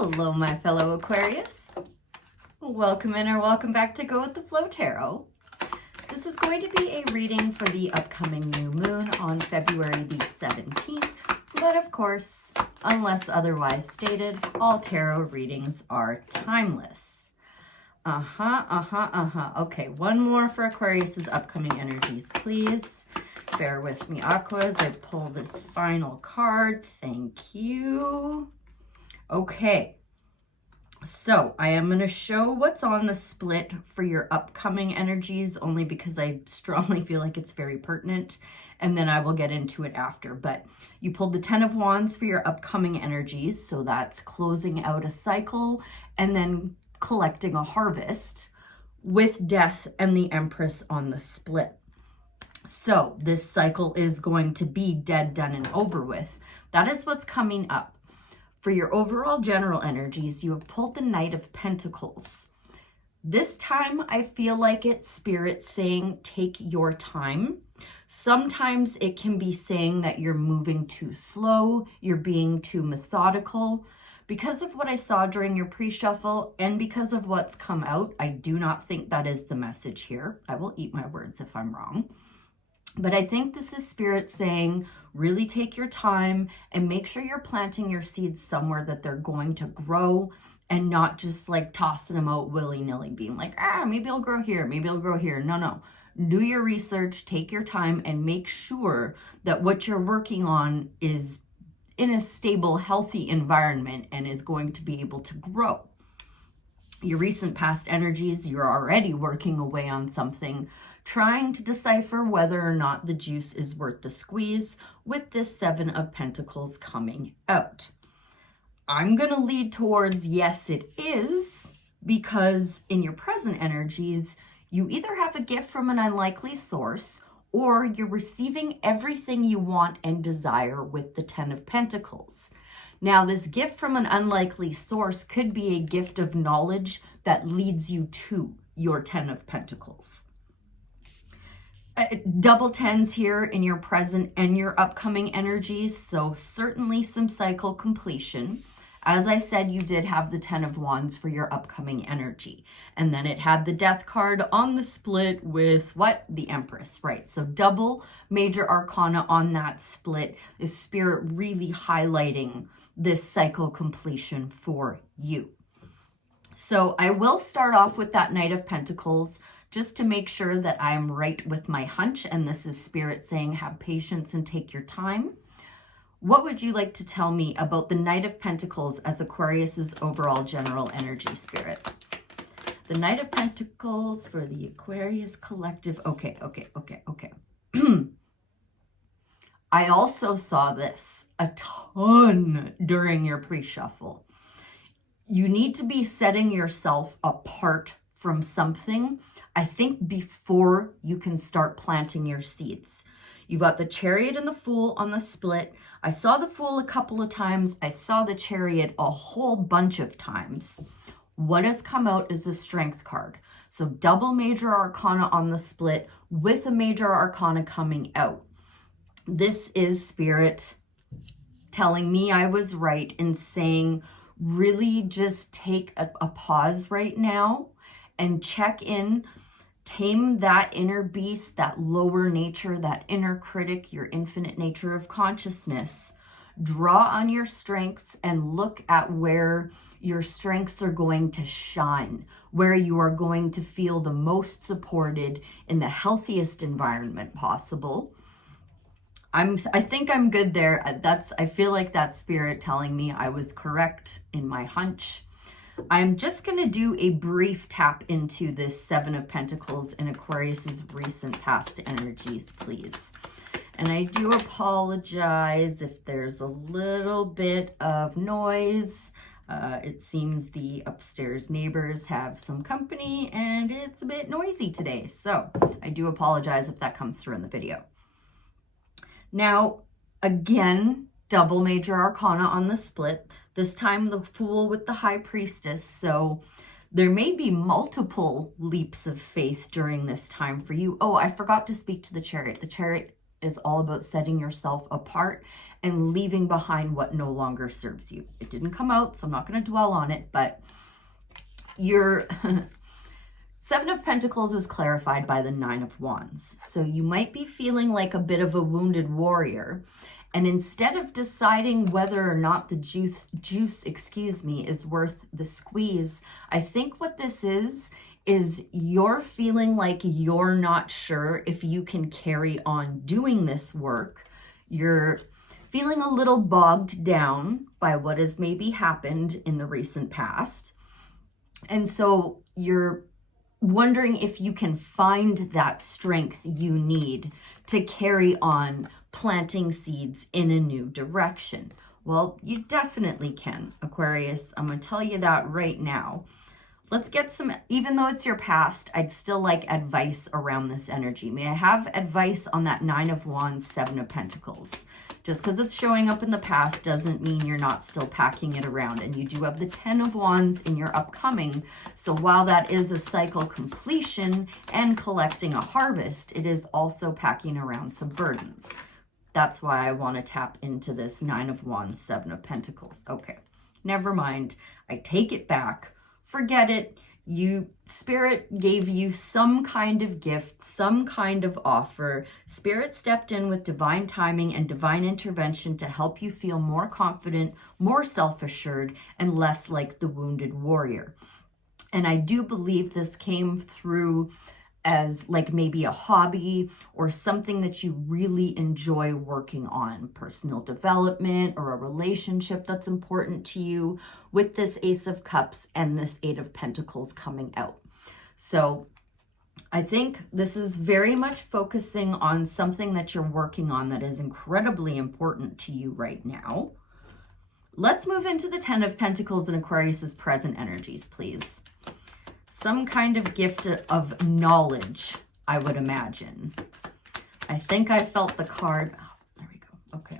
Hello, my fellow Aquarius. Welcome in or welcome back to Go with the Flow Tarot. This is going to be a reading for the upcoming new moon on February the 17th. But of course, unless otherwise stated, all tarot readings are timeless. Okay, one more for Aquarius's upcoming energies, please. Bear with me, Aqua, as I pull this final card. Thank you. Okay, so I am going to show what's on the split for your upcoming energies, only because I strongly feel like it's very pertinent, and then I will get into it after. But you pulled the 10 of Wands for your upcoming energies, so that's closing out a cycle and then collecting a harvest, with Death and the Empress on the split. So this cycle is going to be dead, done, and over with. That is what's coming up. For your overall general energies, you have pulled the Knight of Pentacles. This time, I feel like it's Spirit saying, take your time. Sometimes it can be saying that you're moving too slow, you're being too methodical. Because of what I saw during your pre-shuffle and because of what's come out, I do not think that is the message here. I will eat my words if I'm wrong. But I think this is Spirit saying, really take your time and make sure you're planting your seeds somewhere that they're going to grow, and not just like tossing them out willy-nilly, being like, maybe I'll grow here, maybe I'll grow here. No. Do your research, take your time, and make sure that what you're working on is in a stable, healthy environment and is going to be able to grow. Your recent past energies, you're already working away on something, trying to decipher whether or not the juice is worth the squeeze, with this 7 of Pentacles coming out. I'm going to lead towards yes, it is, because in your present energies, you either have a gift from an unlikely source, or you're receiving everything you want and desire with the 10 of Pentacles. Now, this gift from an unlikely source could be a gift of knowledge that leads you to your 10 of Pentacles. Double 10s here in your present and your upcoming energies, so certainly some cycle completion. As I said, you did have the 10 of Wands for your upcoming energy. And then it had the Death card on the split with what? The Empress, right? So double major arcana on that split is Spirit really highlighting this cycle completion for you. So I will start off with that Knight of Pentacles just to make sure that I'm right with my hunch. And this is Spirit saying, have patience and take your time. What would you like to tell me about the Knight of Pentacles as Aquarius's overall general energy, Spirit? The Knight of Pentacles for the Aquarius collective. Okay. I also saw this a ton during your pre-shuffle. You need to be setting yourself apart from something, I think, before you can start planting your seeds. You've got the Chariot and the Fool on the split. I saw the Fool a couple of times. I saw the Chariot a whole bunch of times. What has come out is the Strength card. So double major arcana on the split with a major arcana coming out. This is Spirit telling me I was right in saying, really just take a pause right now and check in. Tame that inner beast, that lower nature, that inner critic, your infinite nature of consciousness. Draw on your strengths and look at where your strengths are going to shine, where you are going to feel the most supported in the healthiest environment possible. I think I'm good there. I feel like that's Spirit telling me I was correct in my hunch. I'm just going to do a brief tap into this 7 of Pentacles in Aquarius's recent past energies, please. And I do apologize if there's a little bit of noise. It seems the upstairs neighbors have some company and it's a bit noisy today. So I do apologize if that comes through in the video. Now, again, double major arcana on the split. This time the Fool with the High Priestess. So there may be multiple leaps of faith during this time for you. Oh, I forgot to speak to the Chariot. The Chariot is all about setting yourself apart and leaving behind what no longer serves you. It didn't come out, so I'm not going to dwell on it, but your Seven of Pentacles is clarified by the Nine of Wands. So you might be feeling like a bit of a wounded warrior. And instead of deciding whether or not the juice, is worth the squeeze, I think what this is you're feeling like you're not sure if you can carry on doing this work. You're feeling a little bogged down by what has maybe happened in the recent past. And so you're wondering if you can find that strength you need to carry on planting seeds in a new direction. Well, you definitely can, Aquarius. I'm going to tell you that right now. Let's get some, even though it's your past, I'd still like advice around this energy. May I have advice on that Nine of Wands, Seven of Pentacles? Just because it's showing up in the past doesn't mean you're not still packing it around. And you do have the Ten of Wands in your upcoming. So while that is a cycle completion and collecting a harvest, it is also packing around some burdens. That's why I want to tap into this Nine of Wands, Seven of Pentacles. Okay, never mind. I take it back. Forget it. Spirit gave you some kind of gift, some kind of offer. Spirit stepped in with divine timing and divine intervention to help you feel more confident, more self-assured, and less like the wounded warrior. And I do believe this came through as like maybe a hobby or something that you really enjoy working on, personal development or a relationship that's important to you, with this Ace of Cups and this Eight of Pentacles coming out. So I think this is very much focusing on something that you're working on that is incredibly important to you right now. Let's move into the Ten of Pentacles and Aquarius's present energies, please. Some kind of gift of knowledge, I would imagine. I think I felt the card. Oh, there we go. Okay.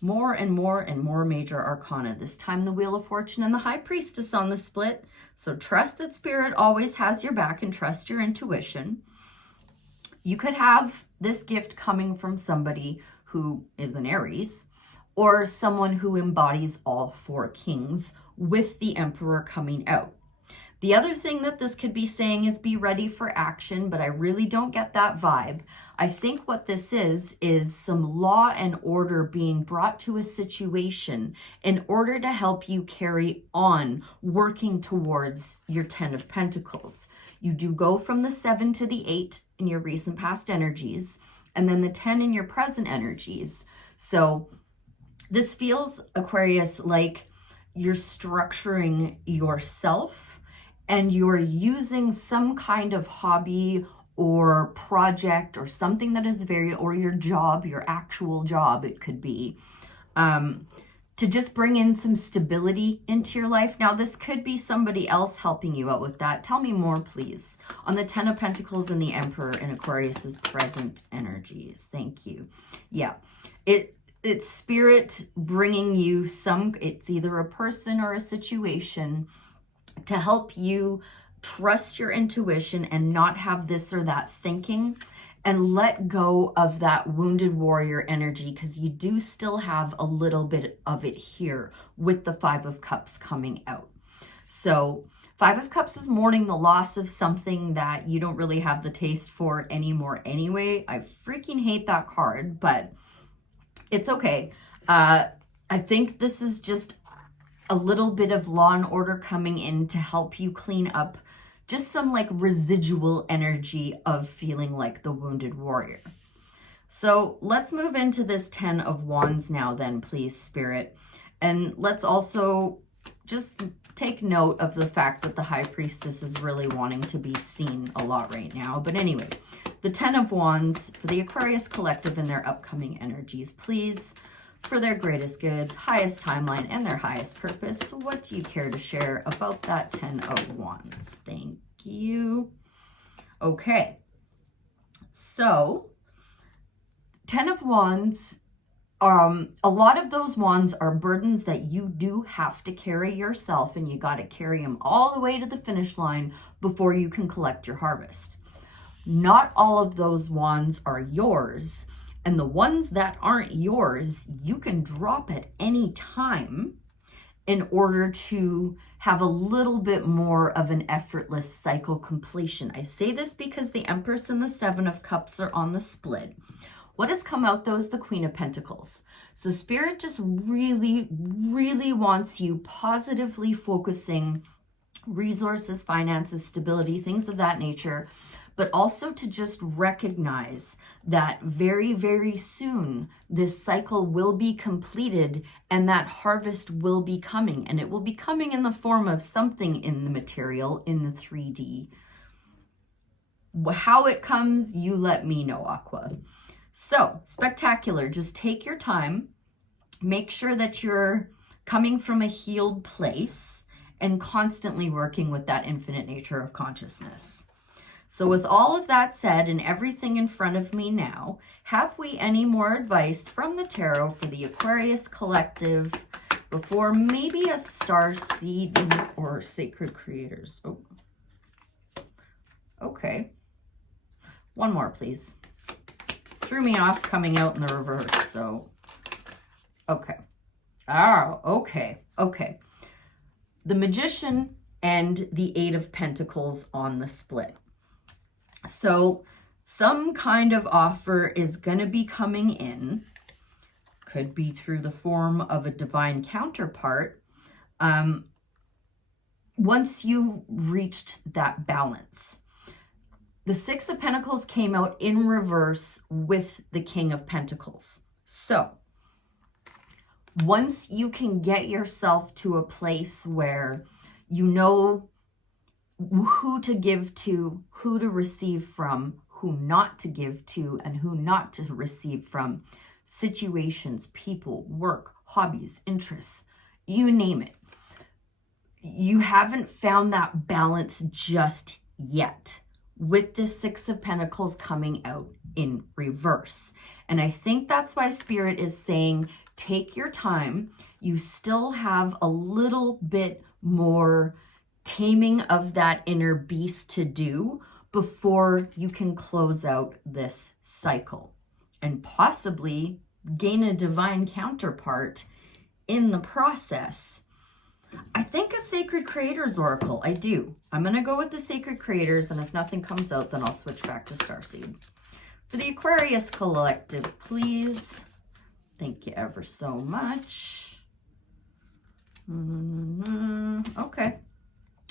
More and more and more major arcana. This time the Wheel of Fortune and the High Priestess on the split. So trust that Spirit always has your back and trust your intuition. You could have this gift coming from somebody who is an Aries or someone who embodies all four kings, with the Emperor coming out. The other thing that this could be saying is be ready for action, but I really don't get that vibe. I think what this is some law and order being brought to a situation in order to help you carry on working towards your Ten of Pentacles. You do go from the 7 to the 8 in your recent past energies, and then the 10 in your present energies. So this feels, Aquarius, like you're structuring yourself and you're using some kind of hobby or project or something that is or your job, your actual job, it could be, to just bring in some stability into your life. Now, this could be somebody else helping you out with that. Tell me more, please, on the Ten of Pentacles and the Emperor in Aquarius's present energies. Thank you. Yeah, it's Spirit bringing you it's either a person or a situation to help you trust your intuition and not have this or that thinking, and let go of that wounded warrior energy, because you do still have a little bit of it here with the Five of Cups coming out. So Five of Cups is mourning the loss of something that you don't really have the taste for anymore anyway. I freaking hate that card, but it's okay. I think this is just a little bit of law and order coming in to help you clean up just some like residual energy of feeling like the wounded warrior. So let's move into this 10 of Wands now then, please, Spirit. And let's also just take note of the fact that the High Priestess is really wanting to be seen a lot right now. But anyway, the 10 of Wands for the Aquarius Collective and their upcoming energies, please, for their greatest good, highest timeline, and their highest purpose. What do you care to share about that 10 of Wands? Thank you. Okay. So, 10 of Wands, a lot of those wands are burdens that you do have to carry yourself, and you got to carry them all the way to the finish line before you can collect your harvest. Not all of those wands are yours. And the ones that aren't yours, you can drop at any time in order to have a little bit more of an effortless cycle completion. I say this because the Empress and the Seven of Cups are on the split. What has come out though is the Queen of Pentacles. So Spirit just really, really wants you positively focusing resources, finances, stability, things of that nature, but also to just recognize that very, very soon this cycle will be completed and that harvest will be coming, and it will be coming in the form of something in the material, in the 3D. How it comes, you let me know, Aqua. So, spectacular. Just take your time. Make sure that you're coming from a healed place and constantly working with that infinite nature of consciousness. So with all of that said and everything in front of me now, have we any more advice from the tarot for the Aquarius collective before maybe a star seed or sacred creators? Oh, okay. One more, please. Threw me off coming out in the reverse, so okay. Oh, okay. The Magician and the Eight of Pentacles on the split. So some kind of offer is going to be coming in. Could be through the form of a divine counterpart. Once you reached that balance. The Six of Pentacles came out in reverse with the King of Pentacles. So once you can get yourself to a place where you know who to give to, who to receive from, who not to give to, and who not to receive from, situations, people, work, hobbies, interests, you name it. You haven't found that balance just yet with the Six of Pentacles coming out in reverse. And I think that's why Spirit is saying, take your time. You still have a little bit more taming of that inner beast to do before you can close out this cycle and possibly gain a divine counterpart in the process. I think a Sacred Creators Oracle. I do. I'm going to go with the Sacred Creators, and if nothing comes out, then I'll switch back to Starseed. For the Aquarius collective, please. Thank you ever so much. Okay.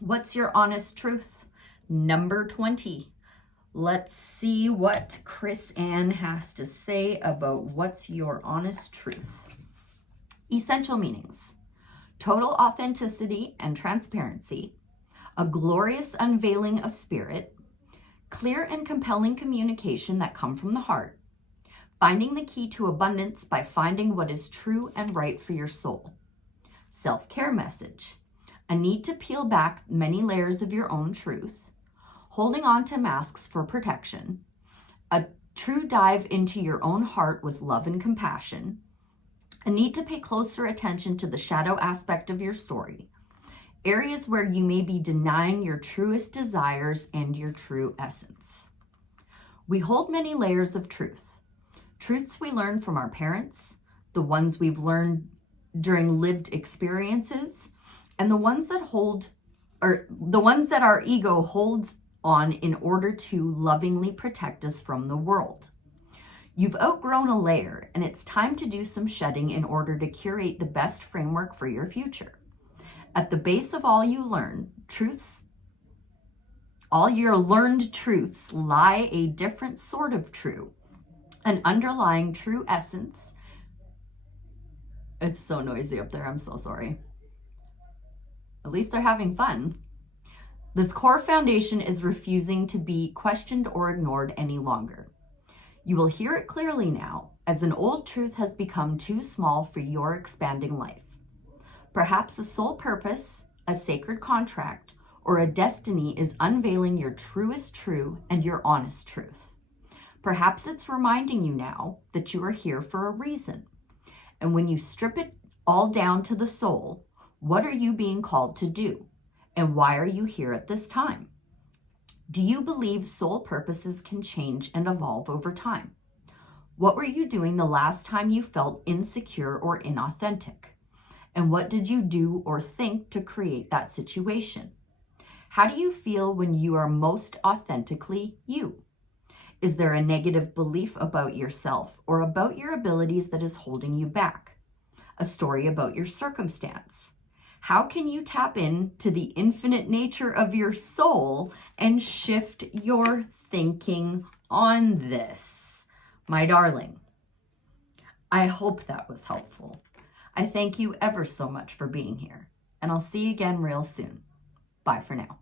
What's your honest truth? Number 20. Let's see what Chris Ann has to say about what's your honest truth. Essential meanings. Total authenticity and transparency. A glorious unveiling of spirit. Clear and compelling communication that come from the heart. Finding the key to abundance by finding what is true and right for your soul. Self-care message. A need to peel back many layers of your own truth. Holding on to masks for protection. A true dive into your own heart with love and compassion. A need to pay closer attention to the shadow aspect of your story. Areas where you may be denying your truest desires and your true essence. We hold many layers of truth. Truths we learn from our parents, the ones we've learned during lived experiences, and the ones that our ego holds on in order to lovingly protect us from the world. You've outgrown a layer, and it's time to do some shedding in order to curate the best framework for your future. At the base of all you learn, all your learned truths lie a different sort of true, an underlying true essence. It's so noisy up there, I'm so sorry. At least they're having fun. This core foundation is refusing to be questioned or ignored any longer. You will hear it clearly now, as an old truth has become too small for your expanding life. Perhaps a soul purpose, a sacred contract, or a destiny is unveiling your truest true and your honest truth. Perhaps it's reminding you now that you are here for a reason. And when you strip it all down to the soul, what are you being called to do? And why are you here at this time? Do you believe soul purposes can change and evolve over time? What were you doing the last time you felt insecure or inauthentic? And what did you do or think to create that situation? How do you feel when you are most authentically you? Is there a negative belief about yourself or about your abilities that is holding you back? A story about your circumstance? How can you tap into the infinite nature of your soul and shift your thinking on this? My darling, I hope that was helpful. I thank you ever so much for being here, and I'll see you again real soon. Bye for now.